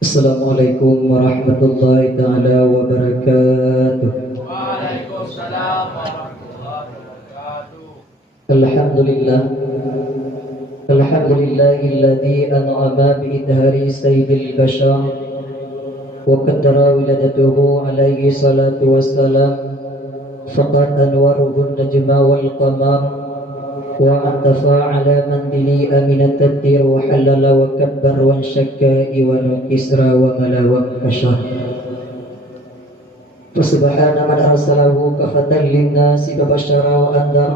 Assalamualaikum warahmatullahi taala wabarakatuh. Waalaikumsalam warahmatullahi wabarakatuh. Alhamdulillah. Alhamdulillahilladzi an'ama bi'idhari sayyidil bashar wa qaddara wiladatuhu alaihi salatu wassalam faqad anwaruhu najma wal qamar wa antafa ala mandili aminat tadir wa halala wa kabbar wa syakka wa kisra wa mala wa kashar. Subhana man arsalahu kafatan linnasi babashara wa andar.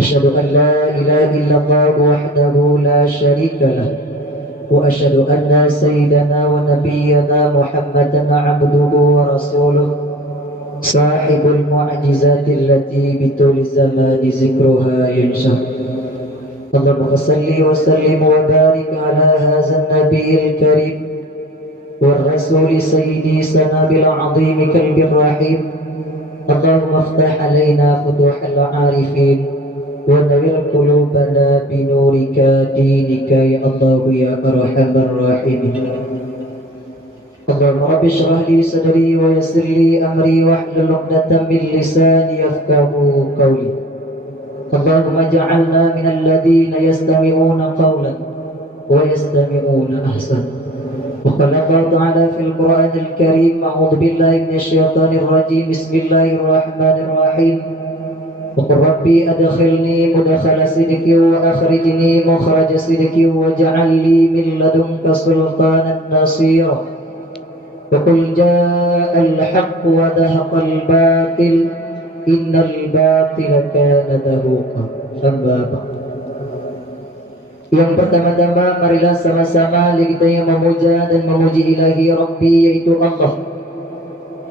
Asyhadu an la ilaha illallah wahdahu la syarika lah wa asyhadu anna sayyidana wa nabiyyana Muhammadan abduhu wa rasuluh sahibul mu'jizati allati bitul zamani zikruha yunshar. Allahumma salli wa sallim wa barik ala hadzal nabiyil karim wa rasul sayyidi sanabil azim kalbir rahim. Allahumma iftah alaina futuhal arifin wa nawwir qulubana bi nurika dinika ya Allah ya arhamar rahimin. Allahumma rabbi shrah li sadri wa yassir li amri wahlul 'uqdatam min lisani yafqahu qawli. Allahumma ij'alna minal ladzina yastami'una qawlan wa yastami'una ahsan. Wa qala Allah ta'ala fil Qur'anil Karim a'udzu billahi minasy syaithanir rajim. Bismillahirrahmanirrahim. وقل ربي أدخلني مدخل صدق وأخرجني مخرج صدق واجعل لي من لدنك سلطانا نصيرا وقل جاء الحق وزهق الباطل إن الباطل كان زهوقا. Amma ba'd. Yang pertama-tama marilah sama-sama kita yang memuja dan memuji ilahi Rabbi, yaitu Allah,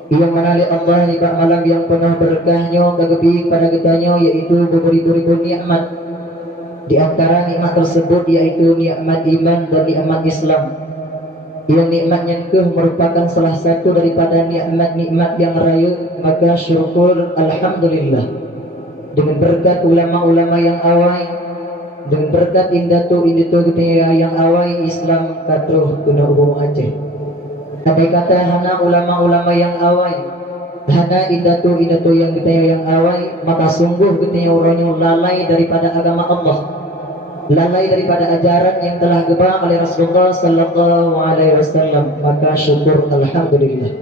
yang mana Allah nikmat malam yang penuh berkahnya kagebih pada kitanya, yaitu beribu-ribu nikmat. Di antara nikmat tersebut yaitu nikmat iman dan nikmat Islam. Yang nikmatnya ke merupakan salah satu daripada nikmat-nikmat yang rayu, maka syukur alhamdulillah. Dengan berkat ulama-ulama yang awal, dengan berkat indatu-indatu yang awal, Islam katruh tuna umum Aceh. Andai kata hana ulama-ulama yang awal, hana indatu-indatu yang yang awal, maka sungguh orangnya lalai daripada agama Allah, lalai daripada ajaran yang telah gebah oleh Rasulullah sallallahu alaihi wasallam. Maka syukur alhamdulillah.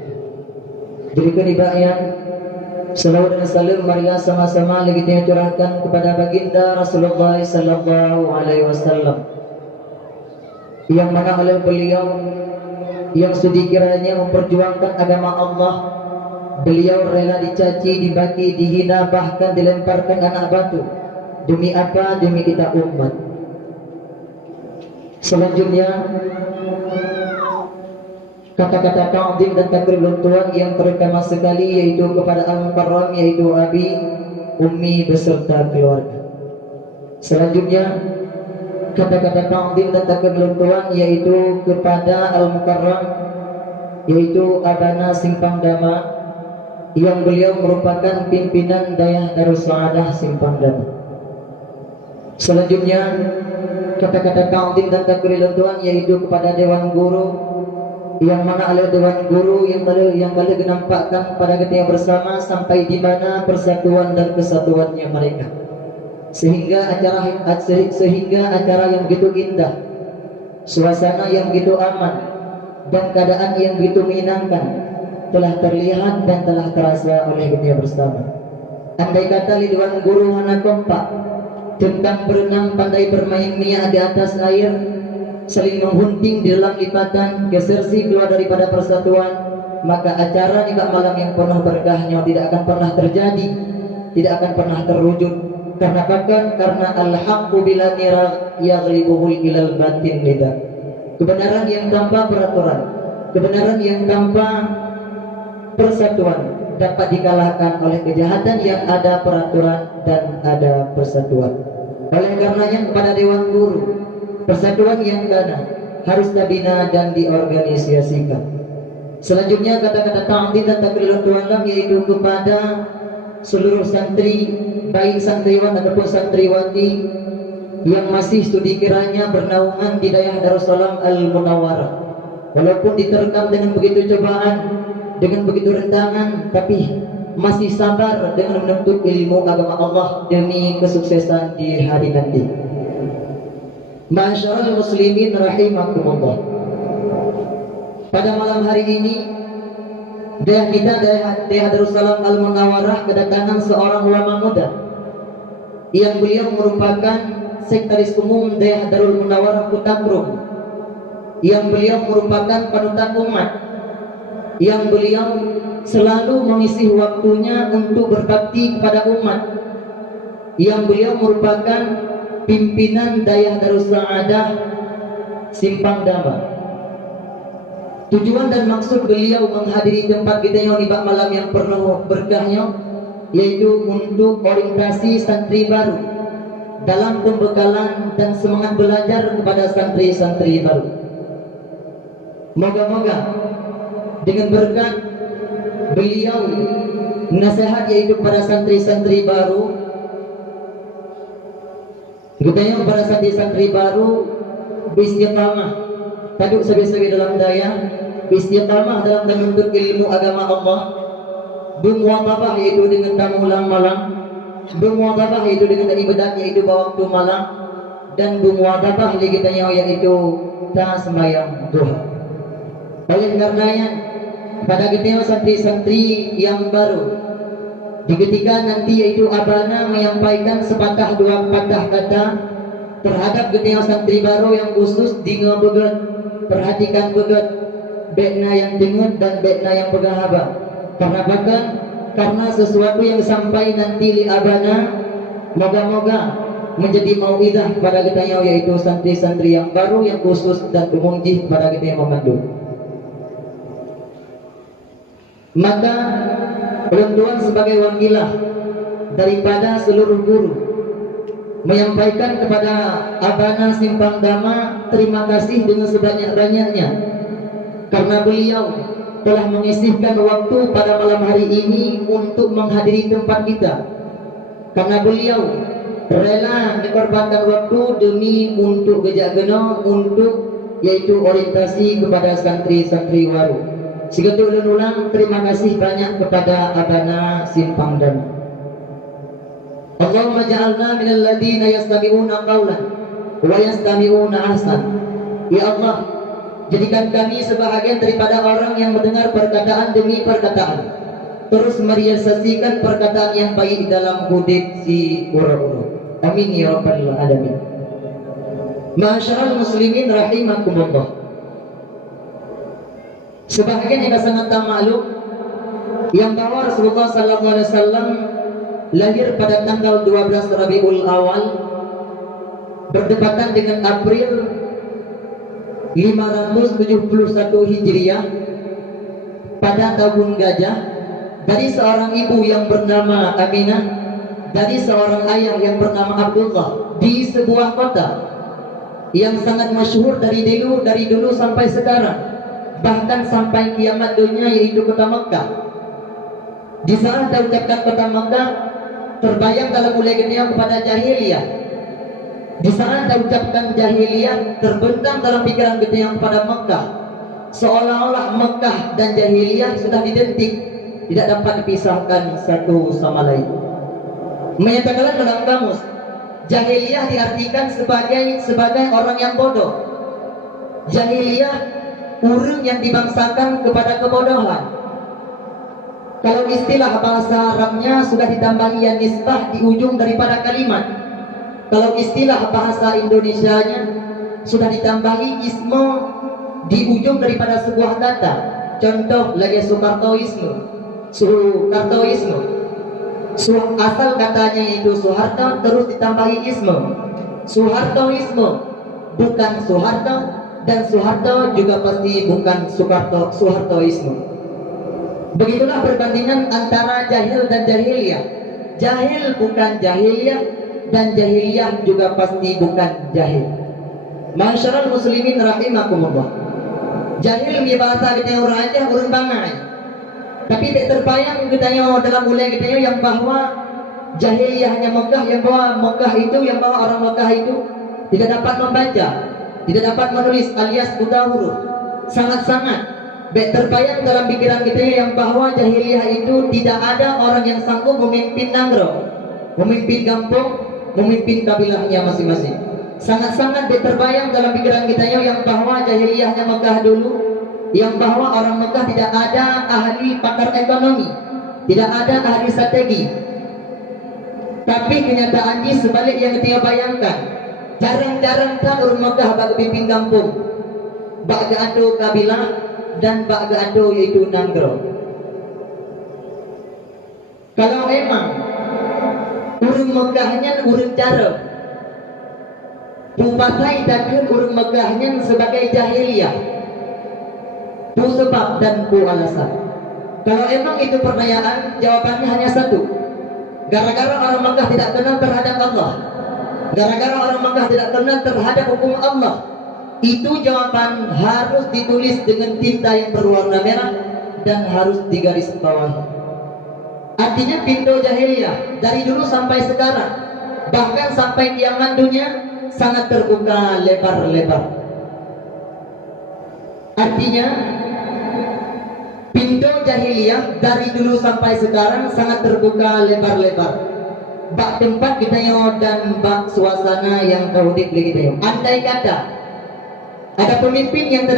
Demikian ibadah salawat dan salam marilah sama-sama kita curahkan kepada baginda Rasulullah sallallahu alaihi wasallam, yang mana oleh beliau yang sudi kiranya memperjuangkan agama Allah, beliau rela dicaci, dibagi, dihina, bahkan dilemparkan anak batu. Demi apa? Demi kita umat. Selanjutnya kata-kata ta'zim dan takrim Tuhan yang terutama sekali yaitu kepada Al-Mukarram, yaitu Abi, Ummi beserta keluarga. Selanjutnya kata-kata ta'zim dan takrim Tuhan yaitu kepada Al-Mukarram, yaitu Abana Simpang Dama, yang beliau merupakan pimpinan Dayah Darussahadah Simpang Dama. Selanjutnya kata-kata ta'zim dan takrim Tuhan yaitu kepada Dewan Guru, yang mana oleh Dewan Guru yang kali menampakkan pada kita bersama sampai di mana persatuan dan kesatuannya mereka, sehingga acara yang begitu indah, suasana yang begitu aman, dan keadaan yang begitu menyenangkan telah terlihat dan telah terasa oleh kita bersama. Andai kata Dewan Guru hana kompak tentang berenang, pandai bermain mia di atas air, saling menghunting di dalam lipatan, gesersi keluar daripada persatuan, maka acara nikah malam yang penuh berkahnya tidak akan pernah terjadi, tidak akan pernah terwujud. Karena bahkan karena al-haqqu bila nira yaghlibuhul ilal batin lidah. Kebenaran yang tanpa peraturan, kebenaran yang tanpa persatuan dapat dikalahkan oleh kejahatan yang ada peraturan dan ada persatuan. Oleh karenanya kepada Dewan Guru, persatuan yang gana harus dibina dan diorganisasikan. Selanjutnya kata-kata ta'zim dan takrim Tuhan yaitu kepada seluruh santri, baik santriwan ataupun santriwati yang masih studi kiranya bernaungan di Dayah Darussalam Al-Munawwarah, walaupun diterkam dengan begitu cobaan, dengan begitu rentangan, tapi masih sabar dengan menuntut ilmu agama Allah demi kesuksesan di hari nanti. Ma'asyiral muslimin rahimakumullah. Pada malam hari ini kita dari Darussalam Al-Munawwarah kedatangan seorang ulama muda yang beliau merupakan sekretaris umum Darul Munawwarah Kutangrum, yang beliau merupakan panutan umat, yang beliau selalu mengisi waktunya untuk berbakti kepada umat, yang beliau merupakan pimpinan Dayah Darussaadah Simpang Dama. Tujuan dan maksud beliau menghadiri tempat kita yang di malam yang penuh berkahnya, yaitu untuk orientasi santri baru dalam pembekalan dan semangat belajar kepada santri-santri baru. Moga-moga dengan berkat beliau nasihat yaitu kepada santri-santri baru, katanya kepada santri-santri baru beristiqamah, taduk sabi-sabi dalam daya, istiqamah dalam menuntut ilmu agama Allah, bermuatabah yaitu dengan tamu ulang malam, bermuatabah yaitu dengan ibadat yaitu waktu malam, dan bermuatabah lagi tanya yaitu tak sembahyang duha. Oleh karenanya pada kita santri-santri yang baru, di ketika nanti yaitu abana menyampaikan sepatah dua patah kata terhadap kita santri baru yang khusus dengar begat, perhatikan begat, bekna yang dengar dan bekna yang bergahaba. Karena sesuatu yang sampai nanti li abana moga-moga menjadi mau'idah kepada kita yaitu santri-santri yang baru yang khusus dan umumjih kepada kita yang mengandung. Maka Tuan sebagai wakilah daripada seluruh guru menyampaikan kepada Abana Simpang Dama terima kasih dengan sebanyak-banyaknya karena beliau telah mengisihkan waktu pada malam hari ini untuk menghadiri tempat kita, karena beliau rela mengorbankan waktu demi untuk gejak gena untuk yaitu orientasi kepada santri-santri baru. Segitu ulang terima kasih banyak kepada Abana Simpang Dama. Allahumma ja'alna minal ladina yastami'una qawlan wa yastami'una ahsan. Ya Allah, jadikan kami sebahagian daripada orang yang mendengar perkataan demi perkataan, terus merealisasikan perkataan yang baik dalam hudib si ura-ura. Amin ya rabbal alamin. Ma'asyiral muslimin rahimakumullah. Sebahagian yang sangat tak maklum yang bahwa Rasulullah sallallahu alaihi wasallam lahir pada tanggal 12 Rabiul Awal berdekatan dengan April 571 Hijriah pada tahun gajah, dari seorang ibu yang bernama Aminah, dari seorang ayah yang bernama Abdullah, di sebuah kota yang sangat masyhur dari dulu sampai sekarang, bahkan sampai kiamat dunia, yaitu kota Mekah. Di saat kita ucapkan kota Mekah, terbayang dalam mulai dunia kepada jahiliyah. Di saat kita ucapkan jahiliyah, terbentang dalam pikiran kita kepada Mekah, seolah-olah Mekah dan jahiliyah sudah identik, tidak dapat dipisahkan satu sama lain. Menyatakan dalam kamus, jahiliyah diartikan sebagai orang yang bodoh. Jahiliyah orang yang dibangsakan kepada kebodohan. Kalau istilah bahasa Arabnya sudah ditambahi yang nisbah di ujung daripada kalimat. Kalau istilah bahasa Indonesianya sudah ditambahi ismu di ujung daripada sebuah kata. Contoh lagi Soekartoisme. Asal katanya itu Soeharto, terus ditambahi isme. Soehartoisme, bukan Soeharto, dan Soeharto juga pasti bukan Soehartoisme. Begitulah perbandingan antara jahil dan jahiliyah. Jahil bukan jahiliyah, dan jahiliyah juga pasti bukan jahil. Ma'asyiral muslimin rahimakumullah. Jahil di bahasa kita orang aja urun bangai. Tapi tak terbayang kita dalam mulai kita yang bahwa jahiliyah hanya Mekah, yang bahwa Mekah itu, yang bahwa orang Mekah itu tidak dapat membaca, tidak dapat menulis alias buta huruf. sangat-sangat terbayang dalam pikiran kita yang bahwa jahiliyah itu tidak ada orang yang sanggup memimpin Nangro, memimpin kampung, memimpin kabilahnya masing-masing. Sangat-sangat terbayang dalam pikiran kita yang bahwa jahiliyahnya Mekah dulu, yang bahwa orang Mekah tidak ada ahli pakar ekonomi, tidak ada ahli strategi. Tapi kenyataannya sebalik yang kita bayangkan. Jarang-jarang kan orang Mekah bagi pimpin kampung, bagi ado kabilah dan bagi ado yaitu Nangro. Kalau emang orang Mekahnya orang cara pupatai dan orang Mekahnya sebagai jahiliyah, pu sebab dan pu alasan. Kalau emang itu pertanyaan, jawabannya hanya satu. Gara-gara orang Mekah tidak kenal terhadap Allah, gara-gara orang Mekah tidak kenal terhadap hukum Allah. Itu jawaban harus ditulis dengan tinta yang berwarna merah dan harus digaris bawahi. Artinya pintu jahiliyah dari dulu sampai sekarang, bahkan sampai kiamat dunia, sangat terbuka lebar-lebar. Artinya pintu jahiliyah dari dulu sampai sekarang sangat terbuka lebar-lebar. Bak tempat kita yo dan bak suasana yang kaudip lagi kita yo. Andai kata ada pemimpin yang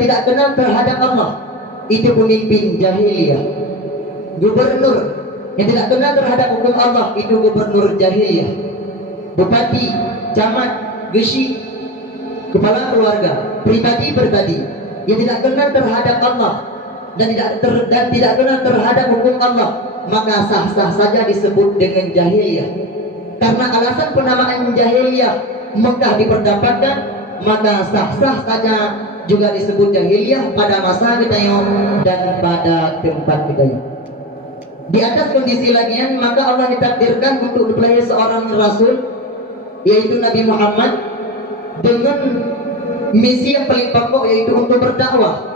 tidak kenal terhadap Allah, itu pemimpin jahiliyah. Gubernur yang tidak kenal terhadap hukum Allah, itu gubernur jahiliyah. Bupati, camat, gesi, kepala keluarga, pribadi yang tidak kenal terhadap Allah dan tidak kenal terhadap hukum Allah, maka sah-sah saja disebut dengan jahiliyah. Karena alasan penamaan jahiliyah Mekah diperdapatkan, maka sah-sah saja juga disebut jahiliyah pada masa kita dan pada tempat kita. Di atas kondisi lagian, maka Allah ditakdirkan untuk dipelai seorang rasul, yaitu Nabi Muhammad, dengan misi yang paling pokok, yaitu untuk berdakwah.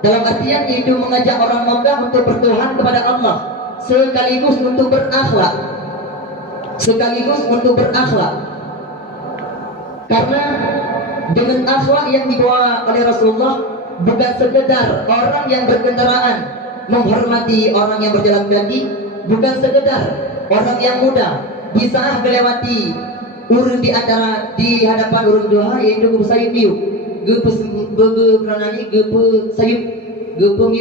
Dalam artian yaitu mengajak orang Mekah untuk bertuhan kepada Allah, sekaligus untuk berakhlak, karena dengan akhlak yang dibawa oleh Rasulullah, bukan sekedar orang yang berkendaraan menghormati orang yang berjalan kaki, bukan sekedar orang yang muda bisa melewati urun di hadapan urun doa, yaitu sayup liu,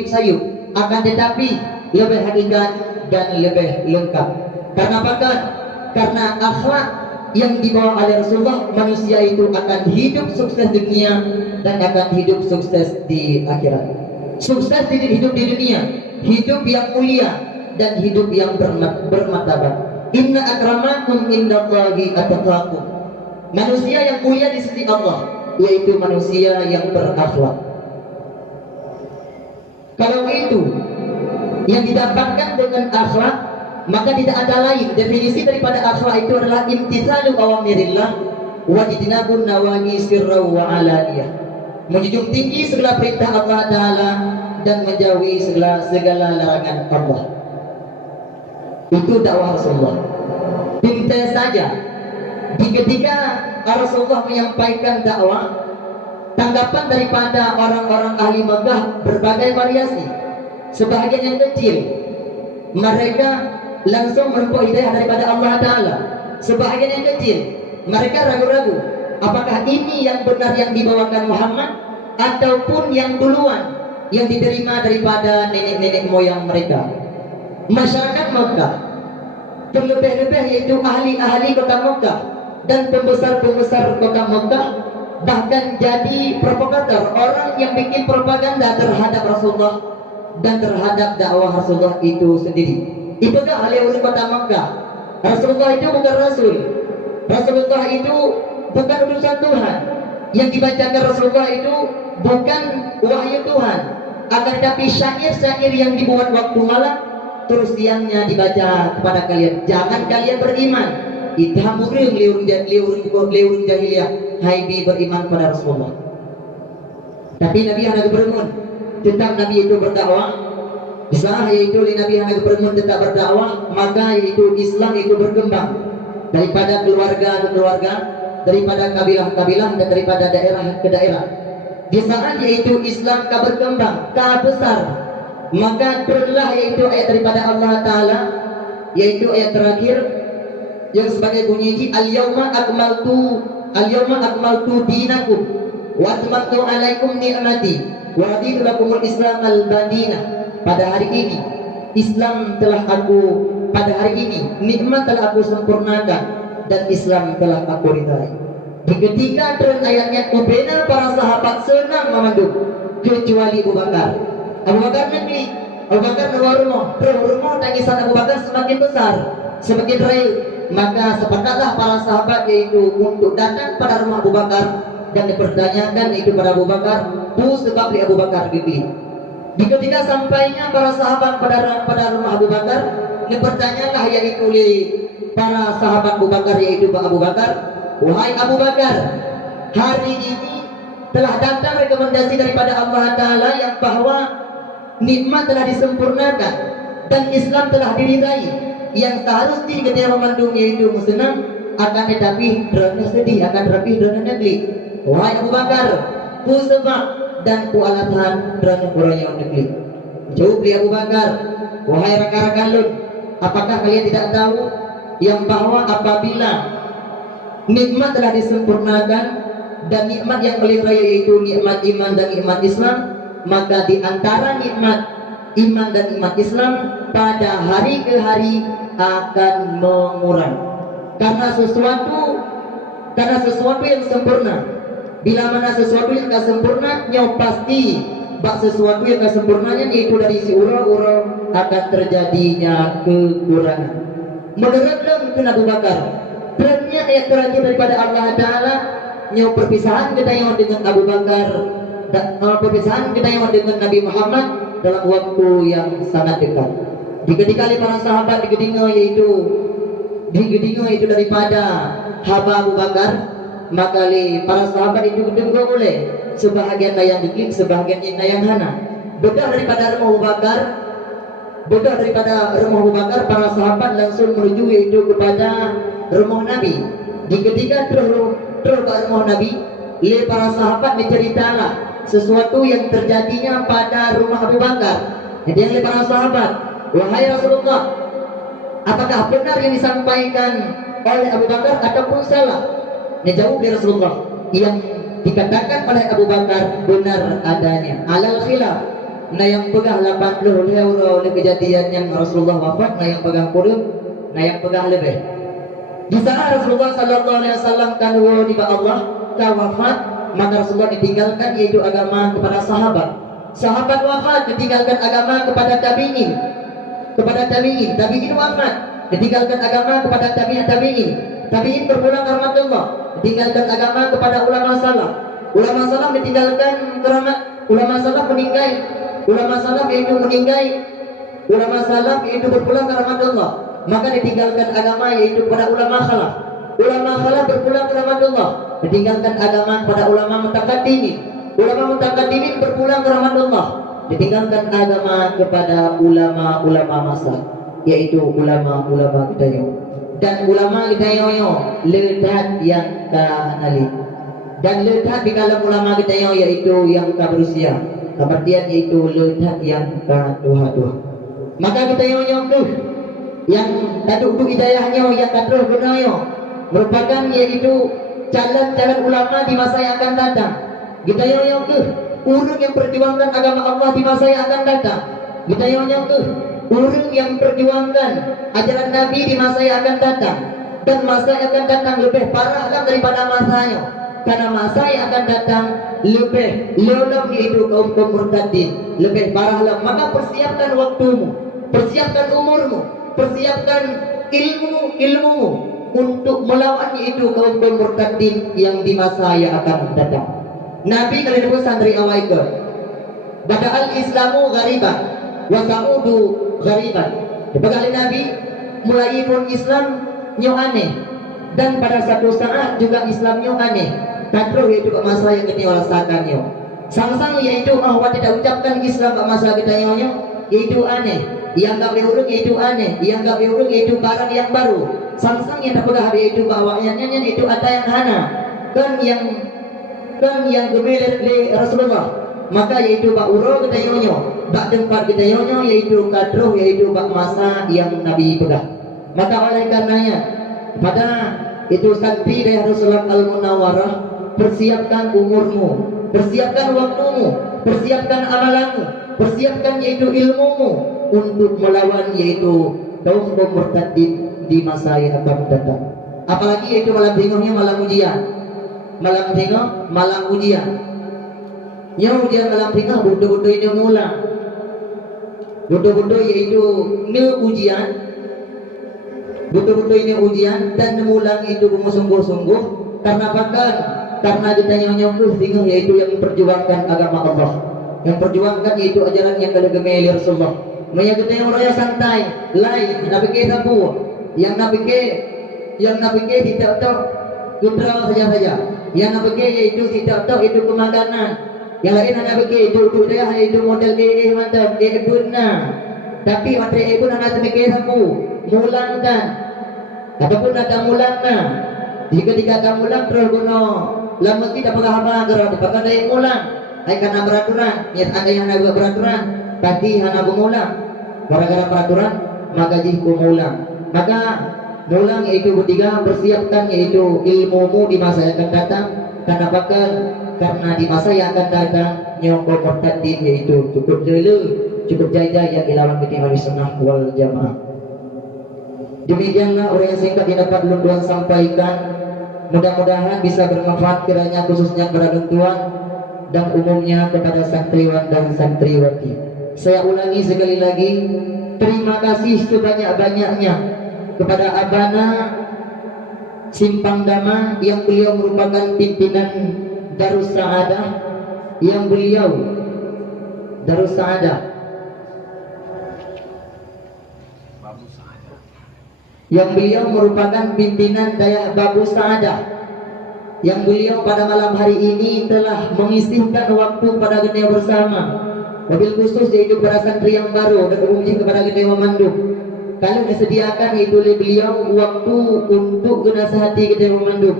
sayup, akan tetapi lebih hakikat dan lebih lengkap. Karena apa? Karena akhlak yang dibawa oleh Rasulullah, manusia itu akan hidup sukses di dunia dan akan hidup sukses di akhirat. Sukses hidup di dunia, hidup yang mulia dan hidup yang bermartabat. Inna akramakum indallahi atqakum. Manusia yang mulia di sisi Allah yaitu manusia yang berakhlak. Kalau itu yang didapatkan dengan akhlak, maka tidak ada lain. Definisi daripada akhlak itu adalah imtithalu awamirillah wa ijtinabun nawahi sirra wa alaniyah. Menjunjung tinggi segala perintah Allah Ta'ala dan menjauhi segala larangan Allah. Itu dakwah Rasulullah. Pintas saja di ketika Rasulullah menyampaikan dakwah, tanggapan daripada orang-orang ahli Mekah berbagai variasi. Sebahagian yang kecil, mereka langsung menempuh hidayah daripada Allah Ta'ala. Sebahagian yang kecil, mereka ragu-ragu apakah ini yang benar yang dibawakan Muhammad ataupun yang duluan yang diterima daripada nenek-nenek moyang mereka. Masyarakat Mekah, terlebih-lebih yaitu ahli-ahli kota Mekah dan pembesar-pembesar kota Mekah, bahkan jadi provokator, orang yang bikin propaganda terhadap Rasulullah dan terhadap dakwah Rasulullah itu sendiri. Itulah oleh orang kota Mekah. Rasulullah itu bukan Rasul. Rasulullah itu bukan utusan Tuhan. Yang dibacakan Rasulullah itu bukan wahyu Tuhan, akan tetapi syair-syair yang dibuat waktu malam, terus siangnya dibaca kepada kalian. Jangan kalian beriman. Ithamurung liurun jahiliyah. Haibi beriman pada Rasulullah. Tapi Nabi hanya bermun tetap Nabi itu berdakwah. Islam yaitu Nabi hanya bermun tetap berdakwah, maka yaitu Islam itu berkembang daripada keluarga ke keluarga, daripada kabilah-kabilah dan daripada daerah ke daerah. Di saat yaitu Islam ka berkembang, ka besar, maka turunlah yaitu ayat daripada Allah Ta'ala, yaitu ayat terakhir yang sebagai bunyi al-yawma akmaltu dinakum wa atmamtu alaikum ni'mati wa raditu lakumul islam al-badina. Pada hari ini Islam telah aku, pada hari ini nikmat telah aku sempurnakan dan Islam telah aku ridai. Di ketika turun ayatnya, kubena para sahabat senang memandu kecuali Abu Bakar. Abu Bakar negeri, Abu Bakar rumah tangisan Abu Bakar semakin besar, semakin rayu. Maka sepakatlah para sahabat yaitu untuk datang pada rumah Abu Bakar dan dipertanyakan yaitu pada Abu Bakar, tu sebab Abu Bakar gigi. Di ketika sampainya para sahabat pada rumah Abu Bakar, dipertanyakan yaitu oleh para sahabat Abu Bakar yaitu Abu Bakar, wahai Abu Bakar, hari ini telah datang rekomendasi daripada Allah Ta'ala yang bahwa nikmat telah disempurnakan dan Islam telah diridai, yang seharusnya ketika memandungnya itu senang, akan tetapi derana sedih, akan tetapi derana negeri. Wahai Abu Bakar, ku sebab dan ku alatan derana kurang yang negeri. Jawab Abu Bakar, wahai rakan-rakan Lut, apakah kalian tidak tahu yang bahwa apabila nikmat telah disempurnakan dan nikmat yang paling raya yaitu nikmat iman dan nikmat Islam, maka di antara nikmat iman dan nikmat Islam pada hari ke hari akan mengurang karena sesuatu yang sempurna. Bila mana sesuatu yang tak sempurna, nyaw pasti bak sesuatu yang tak sempurnanya yaitu dari si ura-ura akan terjadinya kekurangan. Menurut Abu Bakar, ternyata ayat terakhir daripada Allah Ta'ala, nyaw perpisahan kita yang dengan Abu Bakar, perpisahan kita yang dengan Nabi Muhammad dalam waktu yang sangat dekat. Diketika oleh para sahabat digedinga yaitu daripada haba Abu Bakar, maka para sahabat itu gedenggo oleh sebahagian yang diklik, sebahagian yang hana. Bedah daripada rumah Abu Bakar, para sahabat langsung menuju yaitu kepada rumah Nabi. Di ketika terus rumah Nabi, para sahabat menceritakan sesuatu yang terjadinya pada rumah Abu Bakar. Jadi oleh para sahabat, wahai Rasulullah, apakah benar yang disampaikan oleh Abu Bakar ataupun salah? Jawab dari Rasulullah, yang dikatakan oleh Abu Bakar benar adanya. Alal khilaf, nah yang pegang 80 euro oleh kejadian yang Rasulullah wafat, nah yang pegang kurung, nah yang pegang lebih. Di saat Rasulullah Sallallahu Alaihi Wasallam kan di Allah wafat, maka Rasulullah ditinggalkan yaitu agama kepada sahabat. Sahabat wafat, ditinggalkan agama kepada tabi'in. Tabi'in wafat, ditinggalkan agama kepada tabi'in. Tabi'in berpulang ke rahmatullah, ditinggalkan agama kepada ulama salaf. Ulama salaf ditinggalkan ulama salaf meninggal. Ulama salaf yaitu berpulang ke rahmatullah, maka ditinggalkan agama yaitu kepada ulama khalaf. Ulama khalaf berpulang ke rahmatullah, ditinggalkan agama kepada ulama mutaqaddimin. Ulama mutaqaddimin berpulang ke rahmatullah, ditinggalkan agama kepada ulama-ulama masa, yaitu ulama-ulama Hidayah. Dan ulama Hidayah ledat yang kanali, dan ledat di kalangan ulama Hidayah yaitu yang berusia, kemudian yaitu ledat yang kedua. Maka Hidayah yang taduk hidayahnya yang kadroh gunanya merupakan yaitu jalan-jalan ulama di masa yang akan datang. Kita yang urung yang perjuangkan agama Allah di masa yang akan datang. Kita yang urung yang perjuangkan ajaran Nabi di masa yang akan datang. Dan masa yang akan datang lebih parah daripada masanya, karena masa yang akan datang lebih lelap yaitu kaum murtadin, lebih parah. Maka persiapkan waktumu, persiapkan umurmu, persiapkan ilmumu untuk melawan yaitu kaum murtadin yang di masa yang akan datang. Nabi kali pesan dari awal itu, bada'al Islamu ghariban wa sa'udu ghariban. Dibekali Nabi mulai pun Islam nyo aneh, dan pada satu saat juga Islam nyo aneh. Kadro yaitu ke masa yang kita rasakan nyo. Sang-sang yaitu ahwa tidak ucapkan Islam ke masa kita nyo yaitu aneh. Yang gak berurut yaitu aneh, yang gak berurut yaitu barang yang baru. Sang-sang yang tak pegah yaitu bahwa yaitu ada yang hana, kan yang persiapkan yang gemeler oleh Rasulullah. Maka yaitu bak uro kita nyonyo, bak tempat kita nyonyo yaitu kadroh, yaitu bak masa yang Nabi pegang. Maka oleh karenanya pada itu sakti dari Rasulullah Al-Munawwarah, persiapkan umurmu, persiapkan waktumu, persiapkan amalanmu, persiapkan yaitu ilmumu untuk melawan yaitu kaum murtadin di masa yang akan datang. Apalagi yaitu malam tengoknya malam ujian, malam tengok malam ujian. Yang ujian malam tengok bodoh-bodoh ini mula, bodoh-bodoh yaitu ujian, bodoh-bodoh ini ujian dan mulang itu sungguh-sungguh karena bahkan karena kita nyonyong tengok yaitu yang memperjuangkan agama Allah, yang perjuangkan yaitu ajaran yang kada gemeli Rasulullah. Maya kita yang raya santai, lain nak fikir sapu, yang nak fikir tidak tahu kudra saja. Yang nak fikir yaitu tidak tahu itu kemakanan. Yang lain nak fikir itu dia itu model macam ebuna. Tapi matre ebun nak fikir sapu, mulangkan. Ataupun ada mulangna. Jika kamu mulang terus guna lama tidak pengahama gerak dipakai dari mulang. Hai karena peraturan, niat ada yang nak buat peraturan, tapi hana mulang. Gara-gara peraturan maka jihku mulang. Maka mulang yaitu ketiga, bersiapkan yaitu ilmumu di masa yang akan datang. Karena di masa yang akan datang nyongko murtadin yaitu cukup jaya yang dilawan dengan ahli sunnah wal jamaah. Demikianlah orang yang singkat yang dapat Lunduan sampaikan. Mudah-mudahan bisa bermanfaat kiranya khususnya kepada Lunduan dan umumnya kepada santriwan dan santriwati. Saya ulangi sekali lagi, terima kasih sebanyak-banyaknya kepada Abana Simpang Dama yang beliau merupakan pimpinan Darus Saadah, yang beliau Darus Saadah, yang beliau merupakan pimpinan Daya Babu Saadah, yang beliau pada malam hari ini telah mengisihkan waktu pada Geneo bersama, mobil khusus yaitu para santri yang baru dan umumnya kepada Geneo Manduk. Kalau disediakan yaitu oleh beliau waktu untuk menasihati Geneo Manduk,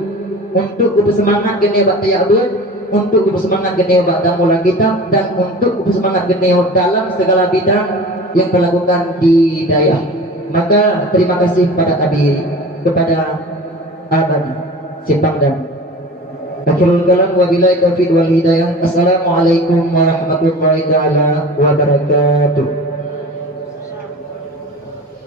untuk bersemangat Geneo bak tayabud, untuk bersemangat Geneo bak damulan kitab, dan untuk bersemangat Geneo dalam segala bidang yang terlakukan di daerah. Maka terima kasih kepada Abang Simpang Dam. Akhirul kalam wabillahi taufiq wal hidayah. Assalamualaikum warahmatullahi taala wabarakatuh.